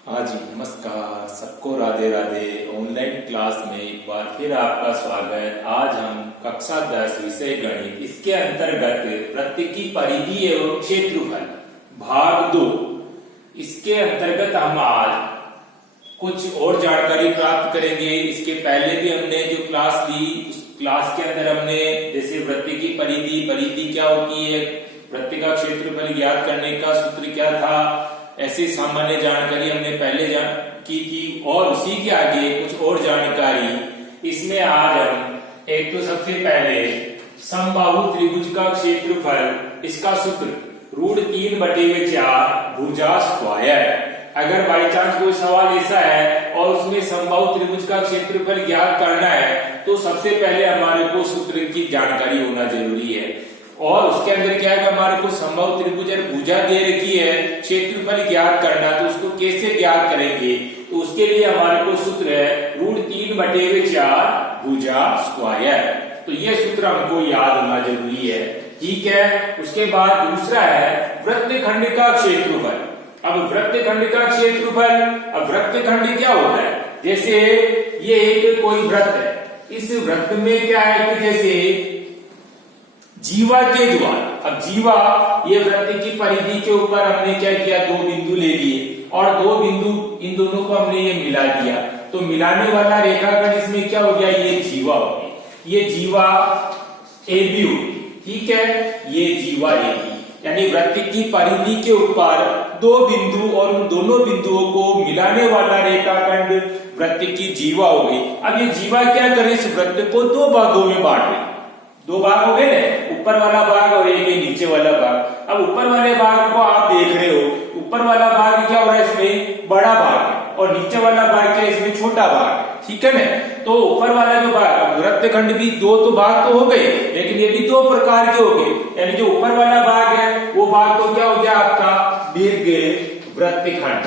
हाँ जी, नमस्कार सबको, राधे राधे। ऑनलाइन क्लास में एक बार फिर आपका स्वागत। आज हम कक्षा 10 विषय गणित, इसके अंतर्गत वृत्त की परिधि एवं क्षेत्रफल भाग 2, इसके अंतर्गत हम आज कुछ और जानकारी प्राप्त करेंगे। इसके पहले भी हमने जो क्लास ली, उस क्लास के अंदर हमने जैसे वृत्त की परिधि क्या होती है, वृत्त का क्षेत्रफल ज्ञात करने का सूत्र क्या था, ऐसी सामान्य जानकारी हमने पहले की थी। और उसी के आगे कुछ और जानकारी इसमें आज हम एक तो सबसे पहले समबाहु त्रिभुज का क्षेत्रफल, इसका सूत्र √3/4 भुजा स्क्वायर। अगर बाई चांस कोई सवाल ऐसा है और उसमें समबाहु त्रिभुज का क्षेत्रफल ज्ञात करना है तो सबसे पहले हमारे को सूत्र की जानकारी होना जरूरी है। और उसके अंदर क्या है, हमारे को समबाहु त्रिभुज भुजा दे रखी है, क्षेत्रफल ज्ञात करना, तो उसको कैसे ज्ञात करेंगे, तो उसके लिए हमारे को सूत्र है √3/4 भुजा स्क्वायर। तो ये सूत्र हमको याद होना जरूरी है, ठीक है। उसके बाद दूसरा है वृत्तखंड का क्षेत्रफल। अब वृत्तखंड का क्षेत्रफल, अब वृत्तखंड क्या होता है, जैसे ये एक कोई वृत्त है, इस वृत्त में क्या है कि जैसे जीवा के द्वारा, अब जीवा ये वृत्त की परिधि के ऊपर हमने क्या किया, दो बिंदु ले लिए और दो बिंदु इन दोनों को हमने ये मिला दिया, तो मिलाने वाला रेखाखंड इसमें क्या हो गया, ये जीवा हो गई, ये जीवा AB होगी, ठीक है, ये जीवा AB। यानी वृत्त की परिधि के ऊपर दो बिंदु और उन दोनों बिंदुओं को मिलाने वाला रेखाखंड वृत्त की जीवा हो गई। अब ये जीवा क्या करे, इस वृत्त को दो भागों में बांट रही, दो भाग हो गए ना, ऊपर वाला भाग और एक नीचे वाला भाग। अब ऊपर वाले भाग को आप देख रहे हो, ऊपर वाला भाग क्या हो रहा है, इसमें बड़ा भाग है और नीचे वाला भाग क्या है, इसमें छोटा भाग, ठीक है ना। तो ऊपर वाला जो भाग, वृत्तखंड भी दो तो भाग तो हो गए, लेकिन ये भी दो प्रकार के हो गए। यानी जो ऊपर वाला भाग है वो भाग तो क्या हो गया आपका दीर्घ वृत्तखंड,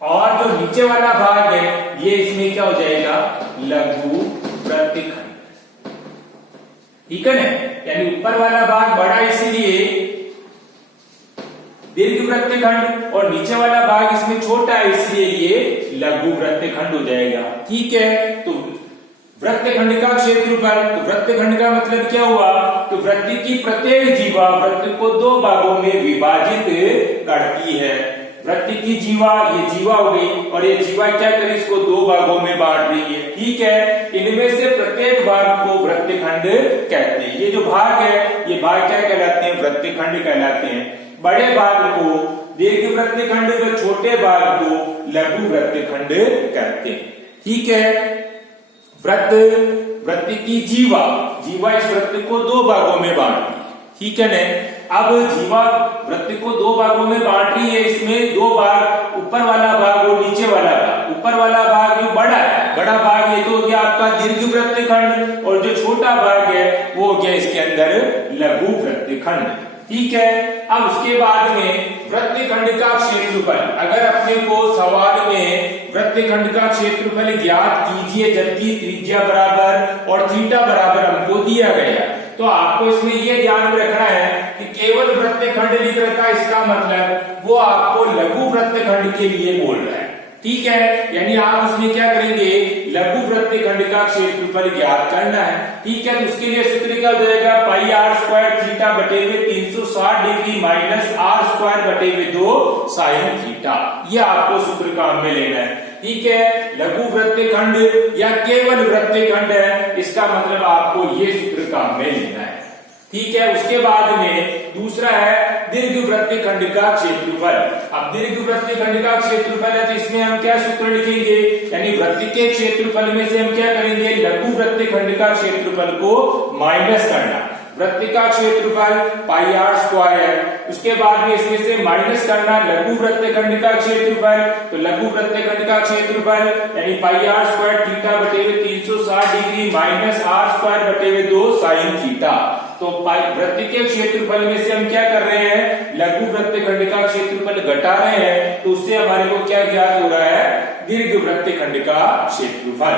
और जो नीचे वाला भाग है ये इसमें क्या हो जाएगा, लघु वृत्तखंड, ठीक है ना। यानी ऊपर वाला भाग बड़ा इसलिए दीर्घ वृत्तखंड और नीचे वाला भाग इसमें छोटा है इसलिए ये लघु वृत्तखंड हो जाएगा, ठीक है। तो वृत्तखंड का क्षेत्रफल, तो वृत्तखंड का मतलब क्या हुआ, तो वृत्त की प्रत्येक जीवा वृत्त को दो भागों में विभाजित करती है। वृत्त की जीवा, ये जीवा हो गई और ये जीवा क्या करे, इसको दो भागों में बांट रही है, ठीक है। इनमें से प्रत्येक भाग को वृत्तखंड कहते हैं। ये जो भाग है ये भाग क्या कहलाते हैं, वृत्तखंड कहलाते हैं। बड़े भाग को दीर्घ वृत्तखंड व छोटे भाग को लघु वृत्तखंड कहते हैं, ठीक है। वृत्त की जीवा इस वृत्त को दो भागों में बांटती, ठीक है ना। अब जीवा वृत्त को दो भागों में बांट रही है, इसमें दो भाग, ऊपर वाला भाग और नीचे वाला भाग। ऊपर वाला भाग जो बड़ा है, बड़ा भाग ये तो हो गया आपका दीर्घ वृत्तखंड, और जो छोटा भाग है वो हो गया इसके अंदर लघु वृत्तखंड, ठीक है। अब उसके बाद में वृत्तखंड का क्षेत्रफल, अगर अपने को सवाल में वृत्तखंड का क्षेत्रफल ज्ञात कीजिए जबकि त्रिज्या बराबर और थीटा बराबर हमको दिया गया, तो आपको इसमें यह ध्यान में रखना है कि केवल वृत्तखंड लिख रखा, इसका मतलब वो आपको लघु वृत्तखंड के लिए बोल रहा है, ठीक है। यानी आप उसमें क्या करेंगे, लघु वृत्तखंड का क्षेत्रफल ज्ञात करना है, ठीक है। तो उसके लिए सूत्र क्या हो जाएगा, πr² थीटा बटे में 360 degree minus r²/2 sine theta. ये आपको सूत्र काम में लेना है, ठीक है। लघु वृत्तखंड या केवल वृत्तखंड है, इसका मतलब आपको ये सूत्र काम में लेना है, ठीक है। उसके बाद में दूसरा है दीर्घ वृत्तखंड का क्षेत्रफल। अब दीर्घ वृत्तखंड का क्षेत्रफल है तो इसमें हम क्या सूत्र लिखेंगे, यानी वृत्त के क्षेत्रफल में से हम क्या करेंगे, लघु वृत्तखंड का क्षेत्रफल को माइनस करना। वृत्त का क्षेत्रफल πr², उसके बाद में इसमें से माइनस करना लघु वृत्तखंड का क्षेत्रफल, तो लघु वृत्तखंड का क्षेत्रफल यानी πr² थीटा बटे में 360 degree minus r²/2 sine theta. तो वृत्त के क्षेत्रफल में से हम क्या कर रहे हैं, लघु वृत्तखंड का क्षेत्रफल घटा रहे हैं, तो उससे हमारे को क्या ज्ञात हो रहा है, दीर्घ वृत्तखंड का क्षेत्रफल,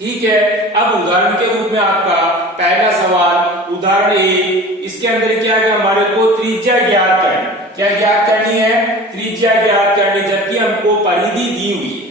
ठीक है। अब उदाहरण के रूप में आपका पहला सवाल उदाहरण ए, इसके अंदर क्या है, हमारे को त्रिज्या ज्ञात करनी। क्या ज्ञात करनी है, त्रिज्या ज्ञात करनी। जब परिधि दी हुई है,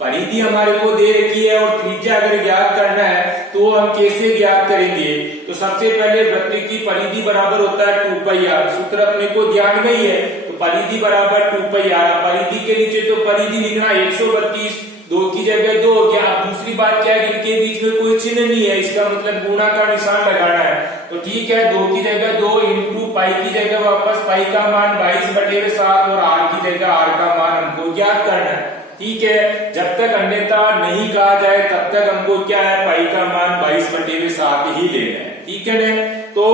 परिधि हमारे को दे रखी है और त्रिज्या अगर ज्ञात करना है तो हम कैसे ज्ञात करेंगे? तो सबसे पहले वृत्त की परिधि बराबर होता है 2 पाई आर, सूत्र अपने को ध्यान में ही है। तो परिधि बराबर 2 पाई आर, परिधि के नीचे तो परिधि लिखना 132, 2 की जगह 2 हो गया। अब दूसरी बात क्या है, इनके बीच में कोई चिन्ह नहीं है, इसका मतलब गुणा का निशान लगाना है। तो ठीक है, 2 की जगह 2 इंटू पाई की जगह वापस पाई का मान 22/7 और आर की जगह आर का मान हमको ज्ञात करना है। ठीक है, जब तक अन्यथा नहीं कहा जाए तब तक हमको क्या है, पाई का मान 22/7 ही लेना है। ठीक है ना, तो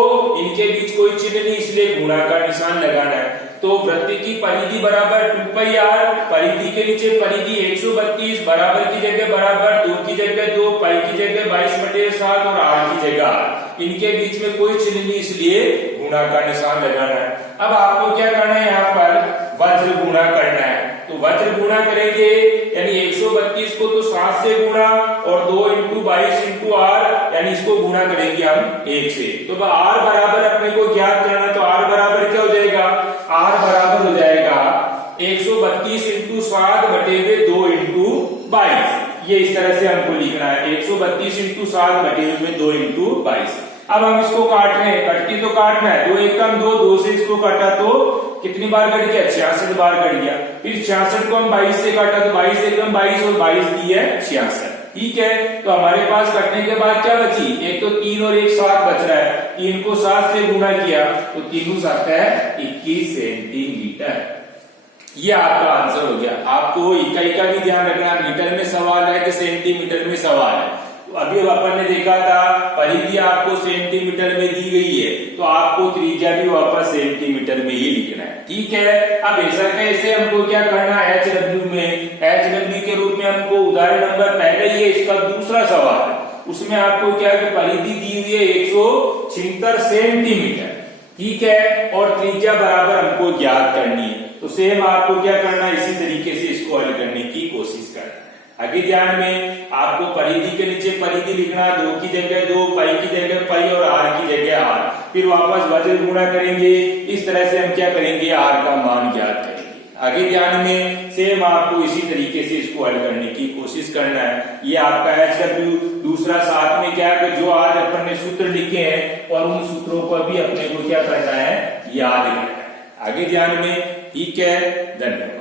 इनके बीच कोई चिन्ह नहीं, इसलिए गुणा का निशान लगाना है। तो वृत्त की परिधि बराबर 2 पाई आर, परिधि के नीचे परिधि 132, बराबर की जगह बराबर, 2 की जगह 2, पाई की जगह 22/7 और आर की जगह आर। इनके बीच में कोई चिन्ह नहीं, इसलिए गुणा का निशान लगाना है। अब आपको क्या करना है, यहाँ पर वज्र गुणा करना है। तो वज्र गुणा करेंगे, यानी 132 को तो 7 से गुणा और 2 इंटू 22 इंटू आर, यानी इसको गुणा करेंगे हम 1 से। तो आर बराबर अपने को ज्ञात करना, तो आर बराबर क्या हो जाएगा, आर बराबर हो जाएगा 132 इंटू 7 बटे हुए 2 इंटू 22। ये इस तरह से हमको लिखना है, 132 इंटू 7 बटे हुए 2 इंटू 22। अब हम इसको काट रहे हैं, कटकी तो काटना है, 2 एकम 2, 2 से इसको काटा तो कितनी बार कट गया, 66 बार कट गया। फिर 66 को हम 22 से काटा तो 22 एकम 22 और 22 दी है 66। ठीक है, तो हमारे पास कटने के बाद क्या बची, एक तो 3 और एक 7 बच रहा है। 3 को 7 से गुणा किया तो 3 7 है 21 सेंटीमीटर। ये आपका आंसर हो गया। आपको इकाई का भी ध्यान रखना, मीटर में सवाल है कि सेंटीमीटर में सवाल है। अभी अपन ने देखा था परिधि आपको सेंटीमीटर में दी गई है, तो आपको त्रिज्या भी वापस सेंटीमीटर में ही लिखना है। ठीक है, अब ऐसा कैसे हमको क्या करना है, HW में, HW के रूप में हमको उदाहरण नंबर पहले ही है, इसका दूसरा सवाल है, उसमें आपको क्या है, परिधि दी हुई है 176 सेंटीमीटर। ठीक है, और त्रिज्या बराबर हमको ज्ञात करनी है। तो सेम आपको क्या करना है, इसी तरीके से इसको हल करने की कोशिश करना है। आगे ध्यान में आपको परिधि के नीचे परिधि लिखना, 2 की जगह 2, पाई की जगह पाई और आर की जगह आर। फिर वापस वज्र गुणा करेंगे, इस तरह से हम क्या करेंगे, आर का मान ज्ञात करेंगे। आगे ध्यान में सेम आपको इसी तरीके से इसको हल करने की कोशिश करना है। ये आपका HW। दूसरा साथ में क्या है, जो आज अपन ने सूत्र लिखे हैं और उन सूत्रों को भी अपने को क्या करना है, याद करना है। आगे ध्यान में। ठीक है, धन्यवाद।